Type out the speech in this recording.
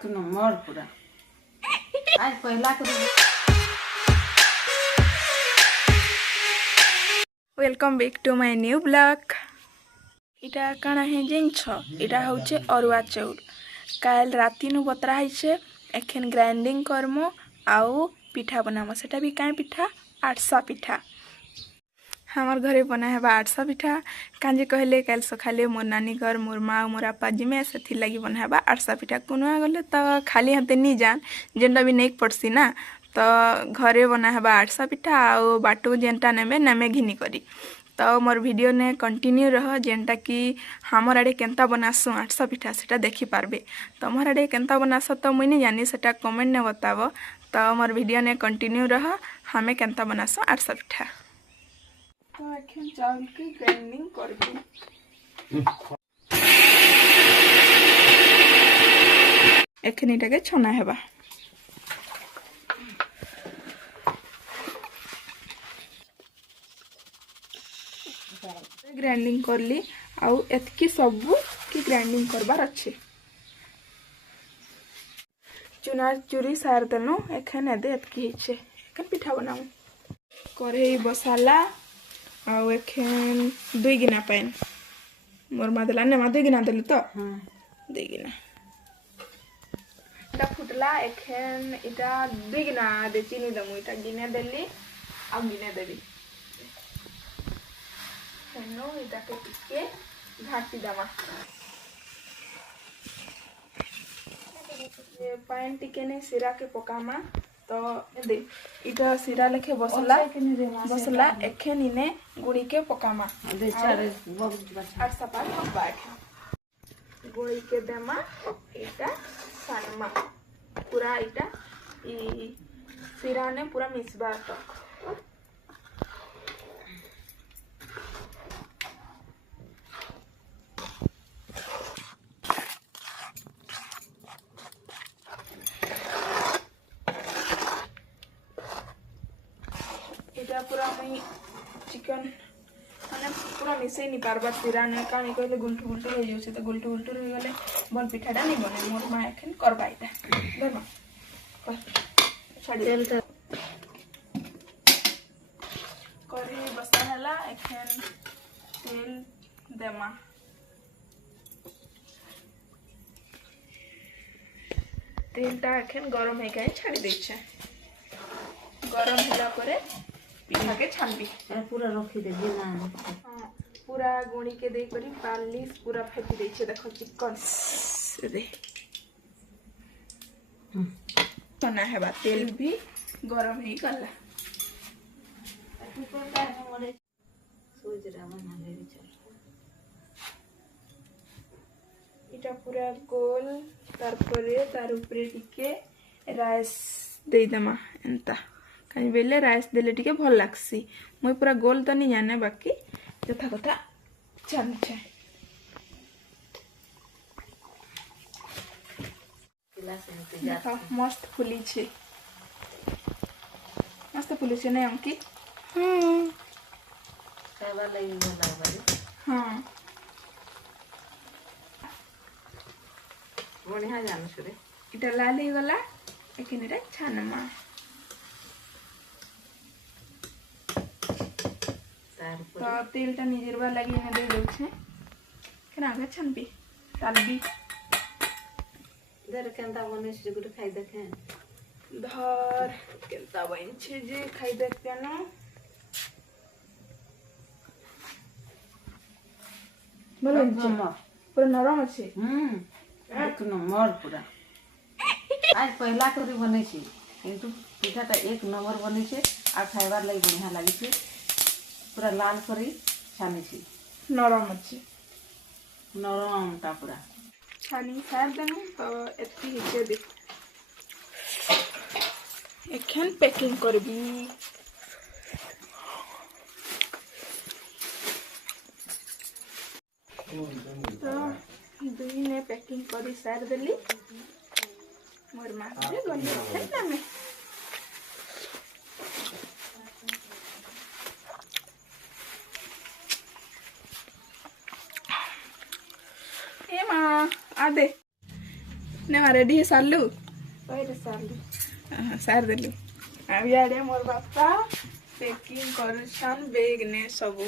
एक नंबर पूरा आज पहला कर welcome back to my new blog. इटा काना है जिनछ इटा होचे अरुआ चाउल काल राती नु बतरा है एखन ग्राइंडिंग करमो आउ पिठा बनामो सेटा भी काई पिठा आटसा पिठा हमार घरे बना है आटसा पिठा कांजे कहले काल सखाले मोर नानी घर मोर माँ मोर आपा जिमे से लगी बना है आटसा पिठा कुनुआ गले तो खाली हाथे नहीं जान जेनटा भी नहीं पड़सी ना तो घरे बना है आटसा पिठा आउ बाटू जेनटा नेमे नेमे घिनी करी तो मोर वीडियो ने कंटिन्यू रह जेनटा कि हमर आड़े केनता बनासु आटसा पिठा सेटा देखि पारबे तमर आड़े केनता बनास तो मुई नहीं जानी सेटा कमेंट ने बताबो तो मोर वीडियो ने कंटिन्यू रह हमें केनता बनासु आटसा पिठा तो एखन चावल की ग्राइंडिंग करबी एखन इटाके छना हेबा ग्राइंडिंग करली आउ एतकी सबू की ग्राइंडिंग करबार अच्छे चुना चुरी सार देनु एखन एदे एतकी हिचे एखन पिठा बनाऊ कढ़ई बसाला आउ एखन 2 गिना पाइन मोर मा देला ने मा 2 गिना देली तो 2 गिना इटा फुटला एखन इटा 2 गिना दे चीनी दमु इटा गिने देली आ गिने देबी हेनो इटा के टिके घाटी दमा ये पाइन टिके ने सिरा के पकामा तो दे इटा सिरा लेखे बसला एखन इने गुड़ी के पकामा दे चार बहुत बचा आठ सपाट हब्बा एखन गुड़ी के देमा इटा सानमा पूरा इटा ई सिरा ने पूरा मिसबा तक पूरा मुई चिकन माने पूरा मिसई नहीं पारबा सिरा ने कानी कहले गुलटू गुलटू हो जाउछे तो गुलटू गुलटू रही गले बल पिठाटा नहीं बने मोर माँ एखन करबा इटा धरमा छाड़ी तेल करी बसा हला एखन तेल देमा तेलटा एखन गरम है काई छाड़ी देछे गरम होला परे पिठा के छानबी पूरा रखी दे बिना हाँ पूरा गुणी के दे करी पालिश पूरा फेंकी दे छे देखो चिकन दे बना है बा तेल भी गरम ही गला इटा पूरा गोल तार परे तार ऊपर टिके राइस दे दमा एंता कहीं बेले राइस देले टिके भल लागसी मुई पूरा गोल तो नहीं जाने बाकी यथा कथा जानछे मस्त फुली छे मस्त फुली छे नहीं अंकी हाँ बढ़िया जान सुरे इटा लाल ही गला एखन इटा छानमा तो तेलटा निजेरवा लगी में दे दउछे केना आगे छनबी तालबी धर केनता बने से गुटे खाई देखे धर केनता बनछे जे खाई देखते न बोलो पूरा नरम अछि एक नंबर पूरा आज पहला कर बने छी किंतु पिठाटा एक नंबर बने छे आ खाइबार लागि बढ़िया लागि छे पूरा लाल करी छानी छी नरम अछि नरम ता पूरा छानी सार देनु तो एतकी हिचे दे एखन पैकिंग करबी तो दुई ने पैकिंग करी सार देली मोर माँ से गली है में ए माँ आ दे ने मारे रेडी है सारलु पहले साली सार देलु अब याडे मोर बापा पैकिंग करूछन बैग ने सब